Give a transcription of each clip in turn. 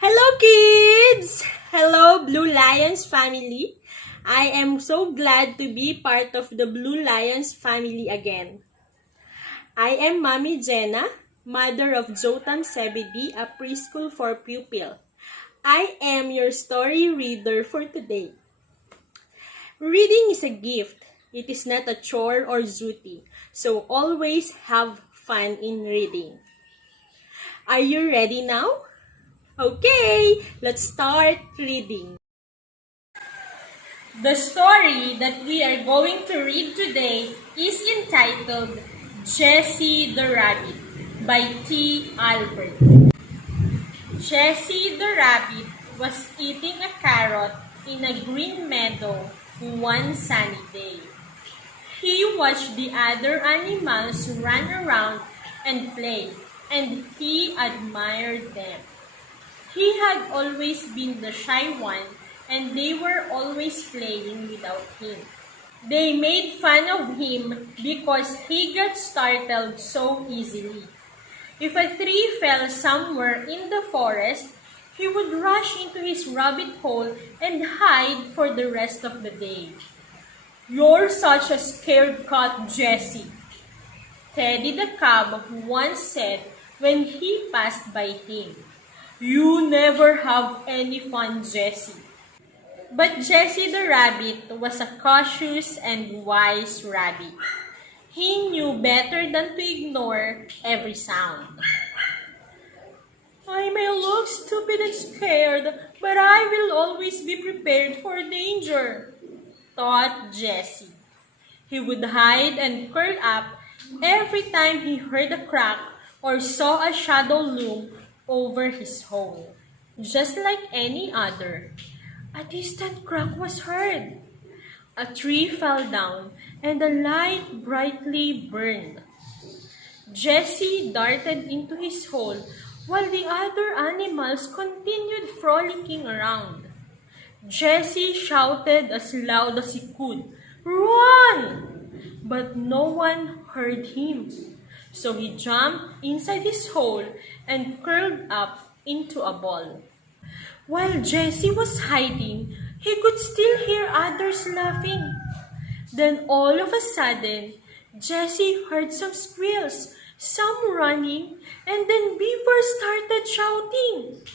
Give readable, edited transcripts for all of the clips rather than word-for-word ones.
Hello kids! Hello Blue Lions family! I am so glad to be part of the Blue Lions family again. I am Mommy Jenna, mother of Jotam Sebedi, a preschool for pupil. I am your story reader for today. Reading is a gift. It is not a chore or duty, so always have fun in reading. Are you ready now? Okay, let's start reading. The story that we are going to read today is entitled Jessie the Rabbit by T. Albert. Jessie the Rabbit was eating a carrot in a green meadow one sunny day. He watched the other animals run around and play, and he admired them. He had always been the shy one, and they were always playing without him. They made fun of him because he got startled so easily. If a tree fell somewhere in the forest, he would rush into his rabbit hole and hide for the rest of the day. "You're such a scared cat, Jessie," Teddy the cub once said when he passed by him. "You never have any fun, Jessie." But Jessie the rabbit was a cautious and wise rabbit. He knew better than to ignore every sound. "I may look stupid and scared, but I will always be prepared for danger," thought Jessie. He would hide and curl up every time he heard a crack or saw a shadow loom over his hole. Just like any other, a distant crack was heard. A tree fell down and the light brightly burned. Jessie darted into his hole while the other animals continued frolicking around. Jessie shouted as loud as he could, "Run!" But no one heard him. So he jumped inside his hole and curled up into a ball. While Jessie was hiding, he could still hear others laughing. Then all of a sudden, Jessie heard some squeals, some running, and then beavers started shouting,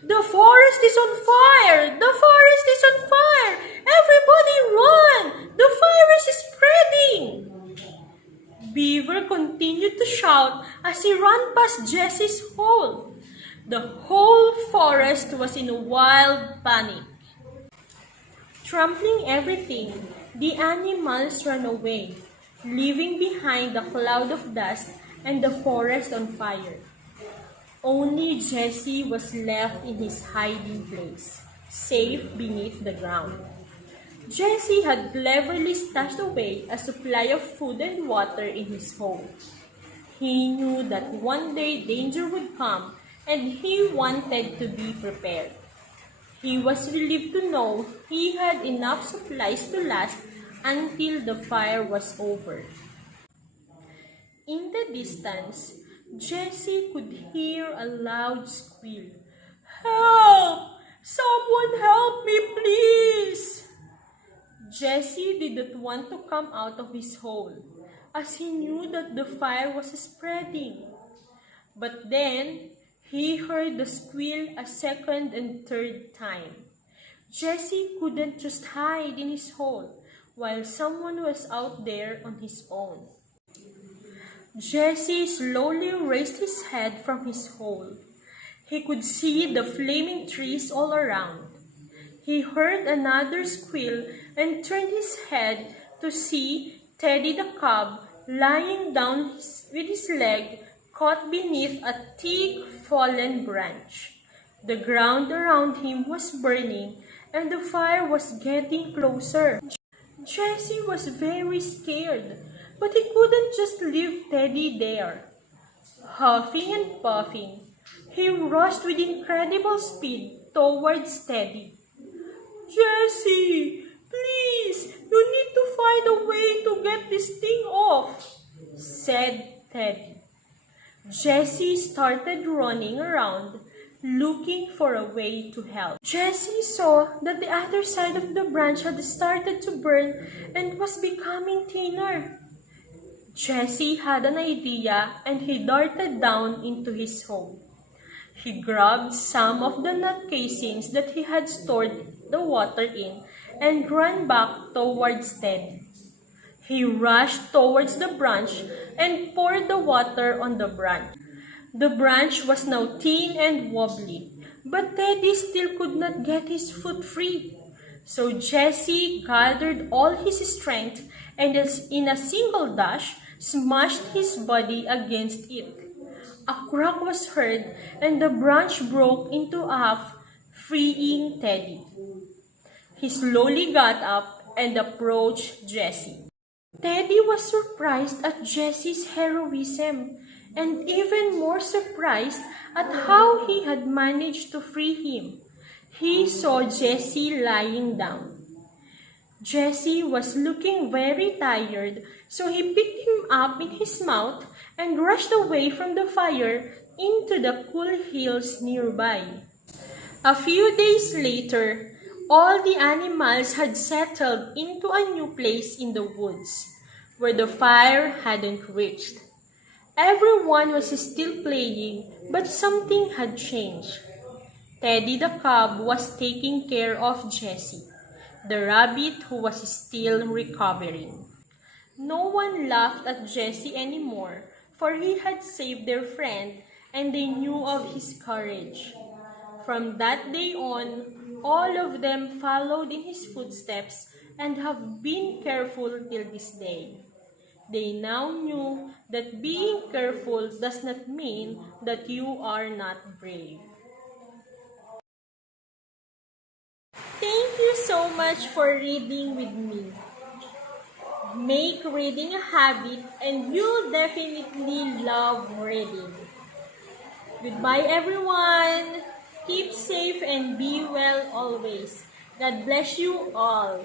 "The forest is on fire! The forest is on fire! Everybody run! The fire is spreading!" Beaver continued to shout as he ran past Jessie's hole. The whole forest was in a wild panic. Trampling everything, the animals ran away, leaving behind a cloud of dust and the forest on fire. Only Jessie was left in his hiding place, safe beneath the ground. Jessie had cleverly stashed away a supply of food and water in his hole. He knew that one day danger would come, and he wanted to be prepared. He was relieved to know he had enough supplies to last until the fire was over. In the distance, Jessie could hear a loud squeal. "Help! Someone help me, please!" Jessie did not want to come out of his hole, as he knew that the fire was spreading. But then, he heard the squeal a second and third time. Jessie couldn't just hide in his hole while someone was out there on his own. Jessie slowly raised his head from his hole. He could see the flaming trees all around. He heard another squeal and turned his head to see Teddy the cub lying down with his leg caught beneath a thick fallen branch. The ground around him was burning and the fire was getting closer. Jessie was very scared, but he couldn't just leave Teddy there. Huffing and puffing, he rushed with incredible speed towards Teddy. "Jessie, please, you need to find a way to get this thing off," said Teddy. Jessie started running around, looking for a way to help. Jessie saw that the other side of the branch had started to burn and was becoming thinner. Jessie had an idea and he darted down into his home. He grabbed some of the nut casings that he had stored the water in and ran back towards Ted. He rushed towards the branch and poured the water on the branch. The branch was now thin and wobbly, but Teddy still could not get his foot free. So Jessie gathered all his strength and in a single dash smashed his body against it. A crack was heard and the branch broke into half, freeing Teddy. He slowly got up and approached Jessie. Teddy was surprised at Jessie's heroism and even more surprised at how he had managed to free him. He saw Jessie lying down. Jessie was looking very tired, so he picked him up in his mouth and rushed away from the fire into the cool hills nearby. A few days later, all the animals had settled into a new place in the woods, where the fire hadn't reached. Everyone was still playing, but something had changed. Teddy the cub was taking care of Jessie, the rabbit who was still recovering. No one laughed at Jessie anymore, for he had saved their friend and they knew of his courage. From that day on, all of them followed in his footsteps and have been careful till this day. They now knew that being careful does not mean that you are not brave. Thank you so much for reading with me. Make reading a habit and you'll definitely love reading. Goodbye everyone. Keep safe and be well always. God bless you all.